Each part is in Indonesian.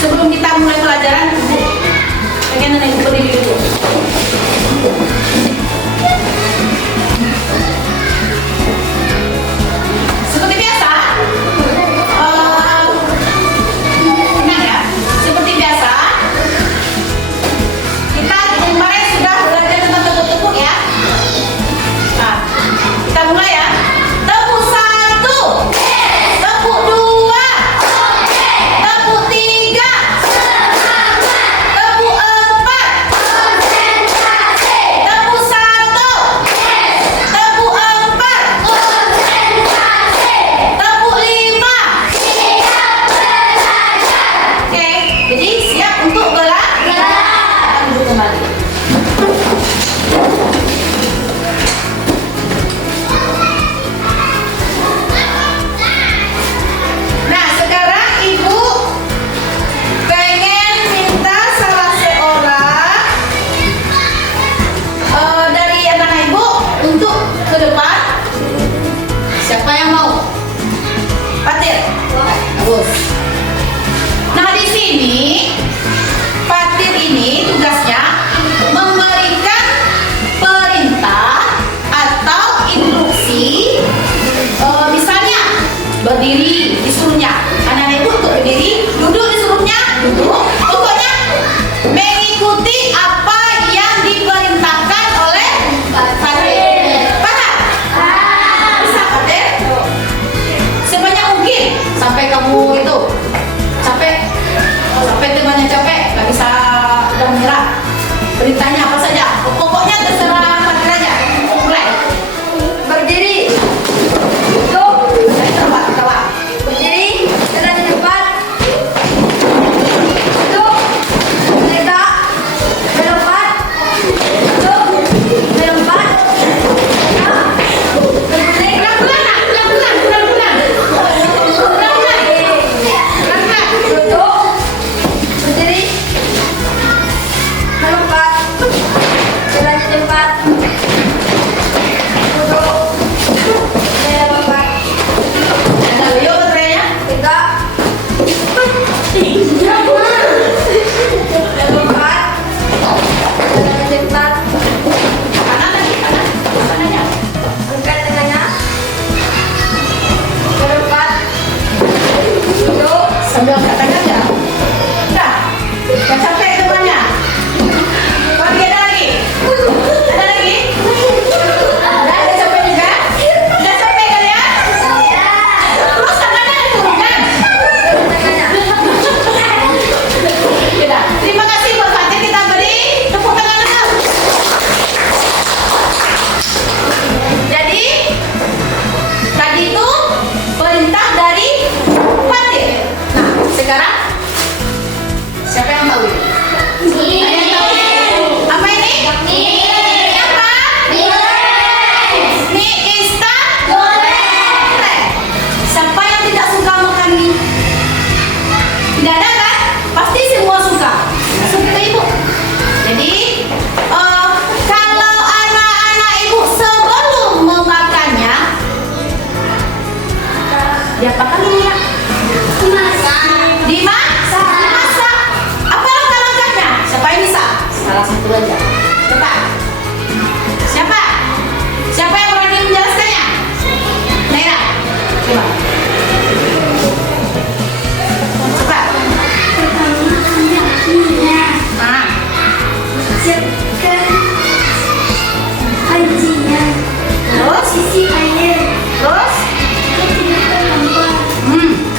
Sebelum kita mulai pelajaran, pengen nenek berdiri dulu. Seperti biasa, ingat ya, seperti biasa, kita kemarin sudah belajar tentang tepuk-tepuk ya. Nah, kita mulai ya. Tepuk 1, tepuk 2, tepuk 3, tepuk 4, tepuk 1, tepuk 4, tepuk 5. Oke, jadi siap untuk gerak? Kita duduk kembali. Nah, sekarang Ibu pengen minta salah seorang dari anak-anak Ibu untuk ke depan. Siapa yang mau? Fatir. Bagus. Nah, di sini Fatir ini tugasnya memberikan perintah atau instruksi. Misalnya berdiri disuruhnya, anak-anak Ibu untuk berdiri, duduk disuruhnya duduk. Pokoknya mengikuti apa yang diperintahkan oleh Fatir. Paham? Bisa Fatir? Sebanyak mungkin sampai kamu itu capek, sampai temannya capek, nggak bisa udah menyerah. Perintahnya apa saja, pokoknya terserah Fatir aja. Mulai. Berdiri. Duduk. Dari tempat ketawa. Berdiri. Jalan di depan. Duduk. Tegak. Melompat. Duduk. Melompat. Tegak. Berguling. Pelan-pelan nak. Pelan-pelan. Pelan-pelan. Pelan-pelan. Pelan-pelan. Duduk. Berdiri. Melompat. Jalan di tempat. Duduk. Melompat. Ada Leo baterainya? Tegak. Melompat. Jalan di tempat. Kanan lagi, kanan. Kanannya. Angkat tangannya. Melompat. Duduk. Sambil angkat tangan ya. Udah. Gak capek temannya. Lagi ada lagi. Ada lagi. Ada capek juga. Udah capek kalian? Terus tangannya diturunkan. Sudah. Terima kasih buat Fatir, kita beri tepuk tangan dulu. Jadi tadi itu perintah dari Fatir. Nah, sekarang siapa yang tahu ini? Ada yang tahu? Apa ini? Ini apa? Mie instan goreng. Siapa yang tidak suka makan mie? Tidak ada kan? Pasti semua suka. Seperti Ibu. Jadi kalau anak-anak Ibu sebelum memakannya, diapakan dulu ya? Dimasak. Apa langkah-langkahnya? Siapa yang bisa? Salah satu aja. Coba. Siapa? Siapa yang berani menjelaskannya? Naira. Coba. Coba. Ah. Siapkan pancinya, Terus? isi air, Terus? ketika tambah Hmm.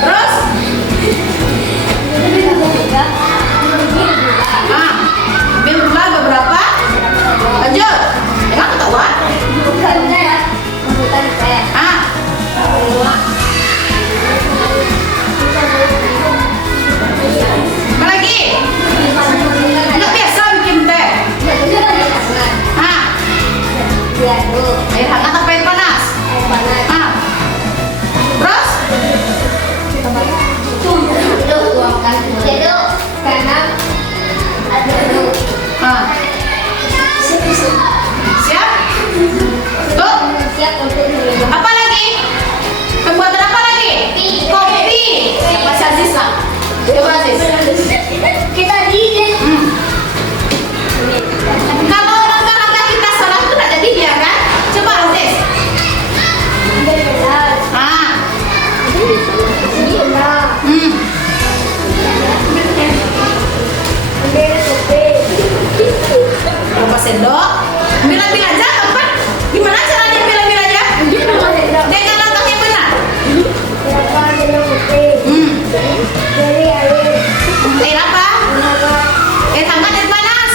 Terus? Ambil gula beberapa. Lanjut. Jangan ketawa. Apa lagi? Nggak biasa bikin teh. Air hangat apa air panas? Terus? Siap? Tuh. Apa lagi? Pembuatan apa lagi? Kopi. Siapa si Aziz lah? Coba Aziz. Kalau langkah-langkah kita salah itu nggak jadi dia kan? Coba Aziz. Berapa sendok? Ambil aja apa? Gimana caranya ambil aja? Dengan langkah yang benar. Air apa? Air hangat, air panas.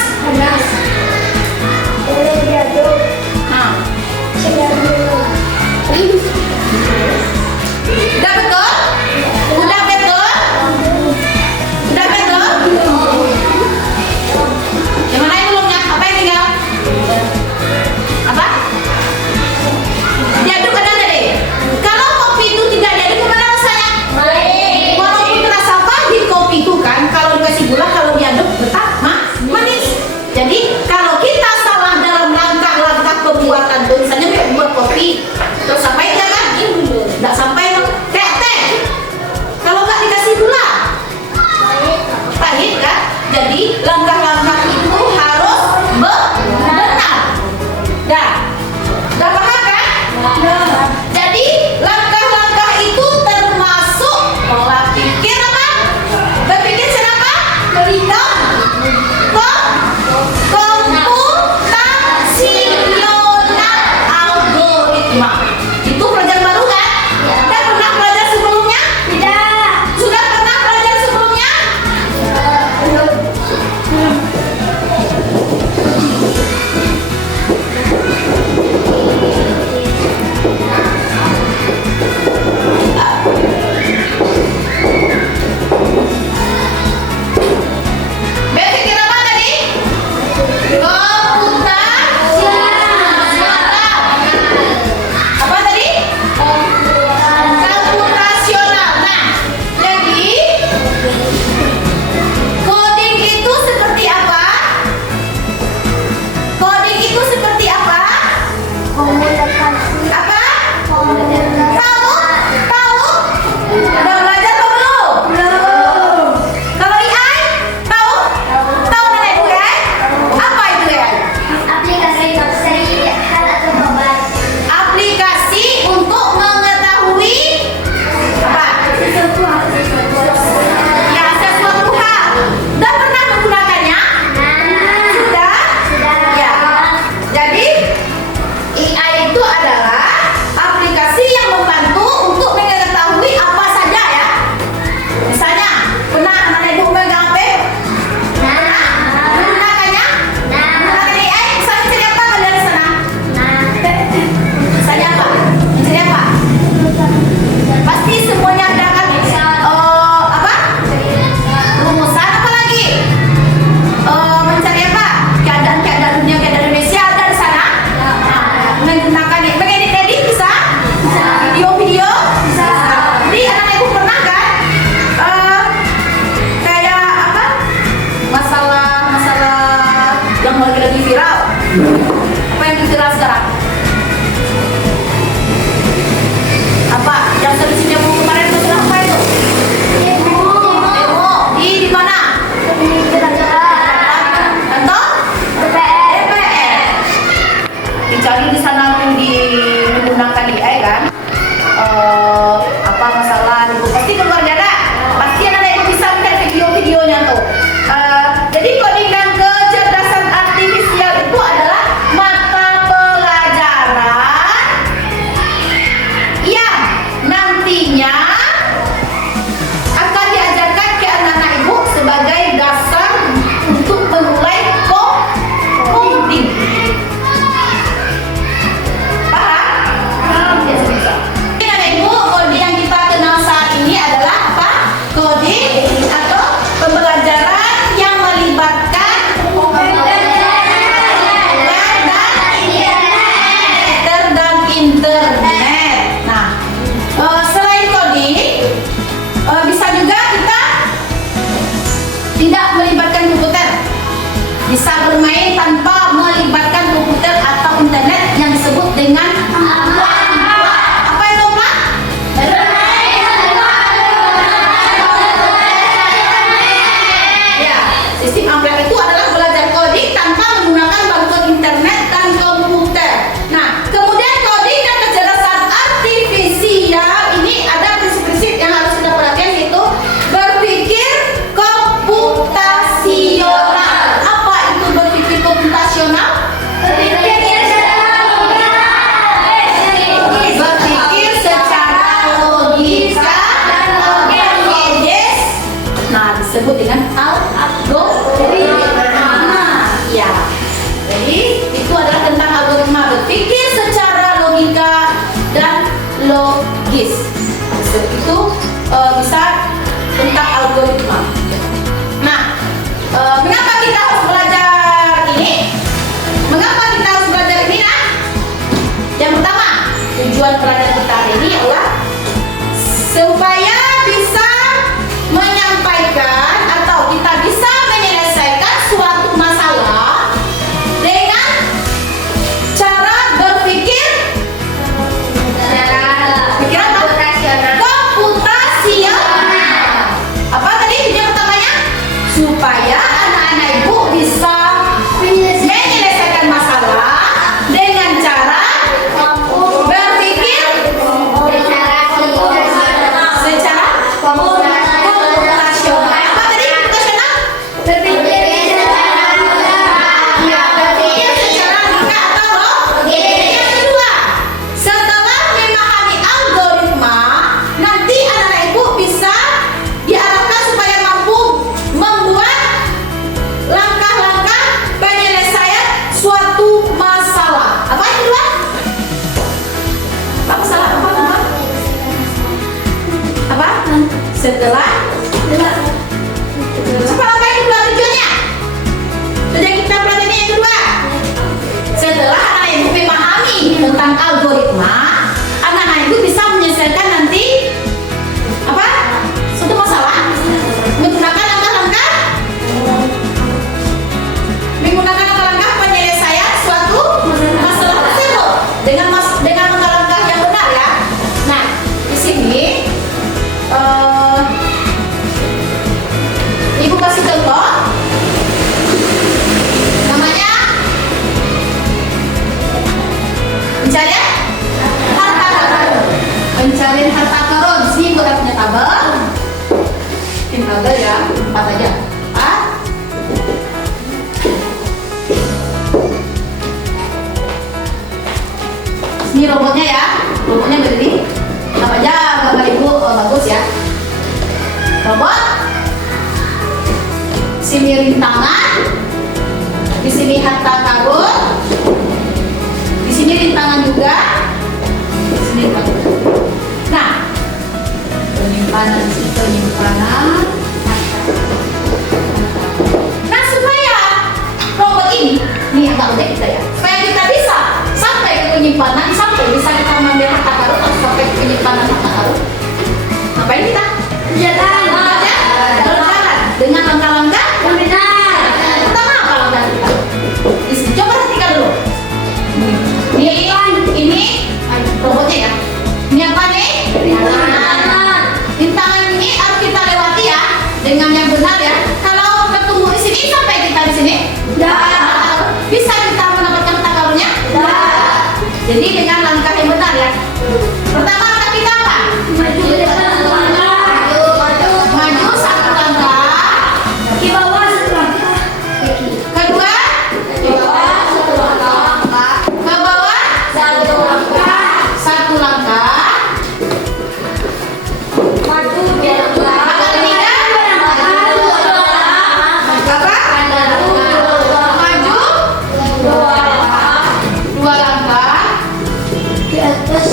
Udah betul? Udah betul? Udah betul? Yang mana yang belum? Apa yang tinggal? Apa? Diaduk ada deh. Kalau kopi itu tidak diaduk, gimana rasanya? Walaupun terasa pahit kopi itu kan, kalau dikasih gula, kalau diaduk tetap manis. Jadi kalau kita salah dalam langkah-langkah pembuatan tuh, misalnya buat kopi, terus sampai jangan, nggak sampai kayak teh. Kalau nggak dikasih gula, pahit kan? Jadi langkah-langkah itu harus benar. Dah paham kan? Jadi langkah-langkah itu termasuk pola pikir apa? Berpikir siapa? Komputasional algoritma. Itu pelajaran baru kan? Sudah pernah belajar sebelumnya? Sudah pernah belajar sebelumnya? Berpikir apa tadi? Apa tadi? Komputasional. Nah, jadi coding itu seperti apa? Coding itu seperti apa? Apa? Tahu? Udah belajar atau belum? Kalau AI? Tahu? Tahu mana itu AI? Apa itu AI? Aplikasi untuk mengetahui apa? Ya, sesuatu hal. Udah pernah menggunakannya? Sudah? Ya. Jadi AI itu adalah aplikasi yang membantu untuk mengetahui apa saja ya. Misalnya, pernah anak ibu megang HP? Pernah? Menggunakannya? Menggunakan AI? Misalnya cari apa kalian di sana? Misalnya apa? Mencari apa? Pasti semuanya ada kan? Apa? Rumusan apa lagi? Mencari apa? Keadaan dunia, keadaan Indonesia ada di sana? Menggunakan mengedit bisa? Video-video? Bisa. Jadi anak ibu pernah kan? Kayak apa? Masalah yang lagi viral. Apa yang viral sekarang? Apa? Yang solusinya mau kemarin itu apa itu? Demo. Di mana? Kantor? DPR. Dicari di sana di menggunakan AI kan? Apa masalah itu pasti keluar dana. Pasti anak ibu bisa lihat video-videonya tuh. Jadi coding dan kecerdasan artifisial itu adalah mata pelajaran bermain tanpa melibatkan komputer atau internet yang disebut dengan apa itu Pak? Ya, sistem amplop itu adalah belajar coding tanpa menggunakan bantuan internet dan komputer. Nah, kemudian coding dan kecerdasan artifisial ini ada prinsip-prinsip yang harus kita perhatikan, yaitu berpikir komputasional. Apa itu berpikir komputasional? Berpikir secara logika dan logis. Nah, disebut dengan algoritma. Nah, ya. Jadi itu adalah tentang algoritma, berpikir secara logika dan logis. Itu bisa tentang algoritma. Nah, mengapa kita harus belajar ini? Mengapa kita harus belajar ini? Nah, yang pertama, tujuan pelajaran kita hari ini adalah supaya bisa menyampaikan atau kita bisa menyelesaikan suatu masalah dengan cara berpikir pikiran komputasional. Apa tadi tujuan pertamanya? Supaya anak-anak ibu bisa menyelesaikan masalah dengan cara berpikir secara komputasional. Apa tadi komputasional? Ya, berpikir secara logika atau logis. Yang kedua, setelah memahami algoritma, nanti anak-anak ibu bisa diarahkan supaya mampu membuat langkah-langkah penyelesaian suatu masalah. Apa yang kedua? Apa masalah? Apa? Setelah apa yang kedua tujuannya? Tujuan kita pelajari yang kedua. Setelah anak ibu memahami tentang algoritma, anak-anak ibu bisa menyelesaikan nanti apa? Suatu masalah menggunakan langkah-langkah penyelesaian suatu masalah tersebut dengan langkah-langkah yang benar ya. Nah, di sini ibu kasih contoh, namanya pencarian harta karun. Pencarian harta karun. Di sini udah punya tabel. Ini tabel ya, 4 aja. Ini robotnya ya, robotnya berdiri. Apa aja gambar ibu bagus ya. Robot. Sini rintangan. Di sini harta karun. Di sini rintangan juga. Di sini rintangan. Nah, penyimpanan di situ penyimpanan. Nah, supaya robot ini agak udah kita ya. Supaya kita bisa sampai ke penyimpanan, sampai bisa kita mengambil harta karun atau sampai ke penyimpanan harta karun. Ngapain kita? Jalan dengan langkah-langkah yang benar. Pertama apa langkah kita? Coba perhatikan dulu. Ini robotnya ya. Ini apa nih? Rintangan ini harus kita lewati ya dengan yang benar ya. Kalau ketemu di sini sampai kita di sini, bisa kita mendapatkan harta karunnya? Jadi dengan langkah yang benar ya. Pertama langkah kita apa? Maju satu langkah. Ke bawah satu langkah. Kedua, ke bawah satu langkah. Ke bawah satu langkah. Satu langkah. Maju dua langkah. Langkah ketiga. Apa? Maju dua langkah. Ke atas.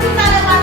kita lewat